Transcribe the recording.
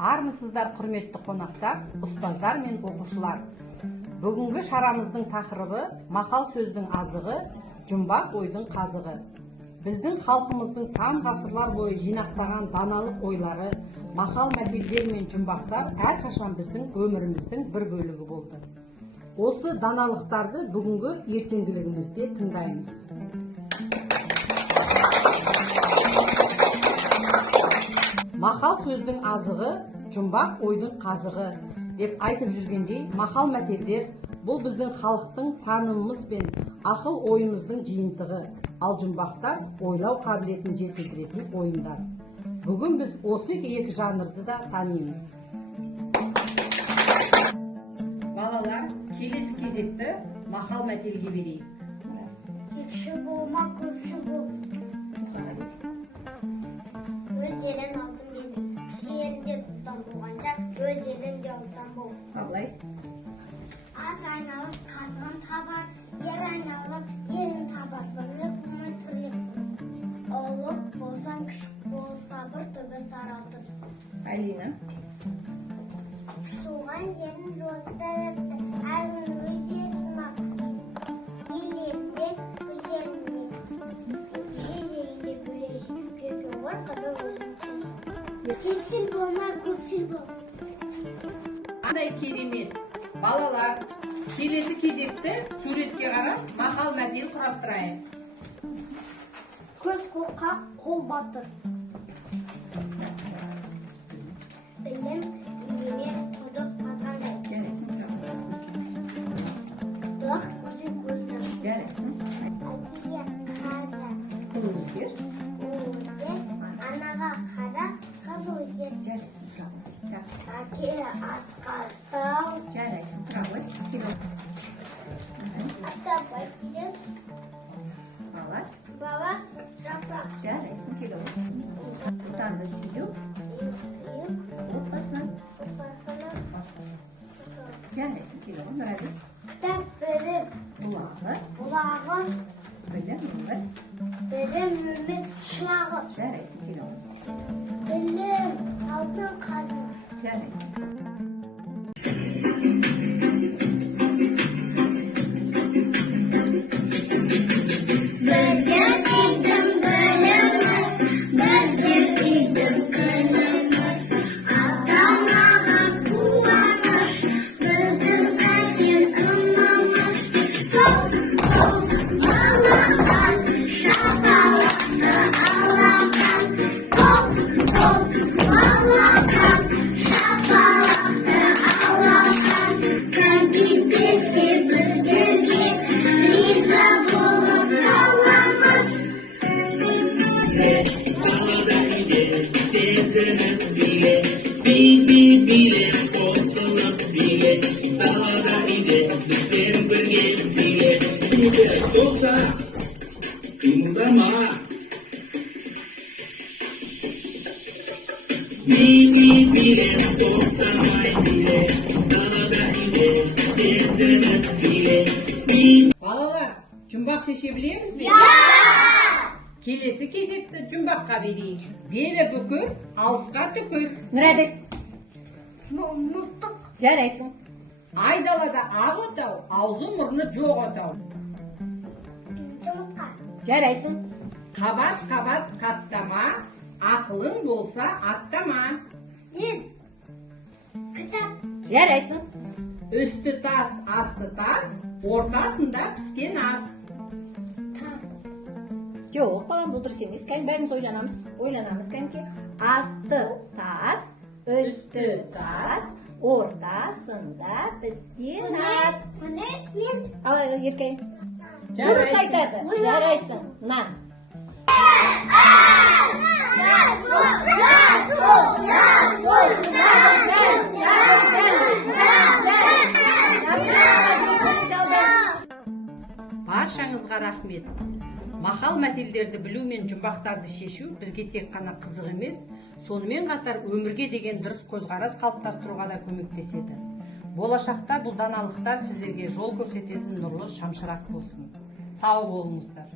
Армысыздар құрметті қонақтар, ұстаздар мен оқушылар. Бүгінгі шарамыздың тақырыбы мақал сөздің азығы, жұмбақ ойдың қазығы. Біздің халқымыздың сан ғасырлар бойы жинақтаған даналық ойлары, мақал мәтелдер мен жұмбақтар әрқашан біздің өміріміздің бір бөлігі болды. Осы даналықтарды бүгінгі ертеңгілігімізде тыңдаймыз. Мақал сөздің азығы, жұмбақ ойдың қазығы деп айтып жүргендей, мақал мәтелдер бұл біздің халықтың танымымыз бен ақыл ойымыздың жиынтығы, ал жұмбақтар ойлау қабілетін жетілдіретін ойындар. Бүгін біз осы екі жанрды да танимыз. Балалар, келесі кезекті мақал мәтелге берейік. Кекші болма, көпші бол. Өз елін алтын безік, кіші елінде сұлтан болғанша, өз елінде ұлтан бол. Абылай. Ат айналып қазығын табар, ер айналып елін табар. Бірлік болмай тірлік. Ұлық болсаң, күшік болса бір түбі саралтып. Алина. Туған жерін жолтырыпты, әрін өз ерін ақ. Елінде өзерінде, жер-жерінде бөлеш, берге ор қыды өзін сөз. Кекшіл болма, көпшіл бол. Қандай керемет! Балалар, келесі кезекті суретке қарап мақал мәтел құрастырайық. Көз қорқақ, қол батыр. Білім, илеме, құдық қазғандай. Бұлақ көзі көзді. Әкеге қара, өзгер. Анаға қара, қыз өзгер. Әке асқақтау. Ата бәйтерек. Бала жапырақ. Кітап білім. Бұлағы. Білім өмір шылағы. Білім алтын қазына. Sezenip bile, bile, olsalıp bile, daha da ide, ben birge bile. Tosta, kımıldama. Bile, toktamay bile, daha da ide, sezenip bile. Балалар, жұмбақ шеше білеміз бе? Келесі кезекті жұмбаққа берейік. Белі бүкір, алысқа түкір. Нұрадек. Мұстық. Жарайсың. Айдалада ақ отау, аузы мұрны жоқ отау. Жұмыртқа. Жарайсың. Қабат қаттама, ақылың болса аттама. Ел. Кітап. Жарайсың. Үсті тас, асты тас, ортасында піскен ас. Жоқ, балам, бұл дұрыс емес. Кән бәріміз ойланамыз кәнке. Асты тас, үсті тас, ортасында піскен ас. Мен. Ал, еркей. Дұрыс айтады. Жарайсың. Нан. Баршаңызға рахмет. Мақал мәтелдерді білу мен жұмбақтарды шешу бізге тек қана қызық емес, сонымен қатар өмірге деген дұрыс көзқарас қалыптастыруға да көмектеседі. Болашақта бұл даналықтар сіздерге жол көрсететін нұрлы шамшырақ болсын. Сау болыңыздар.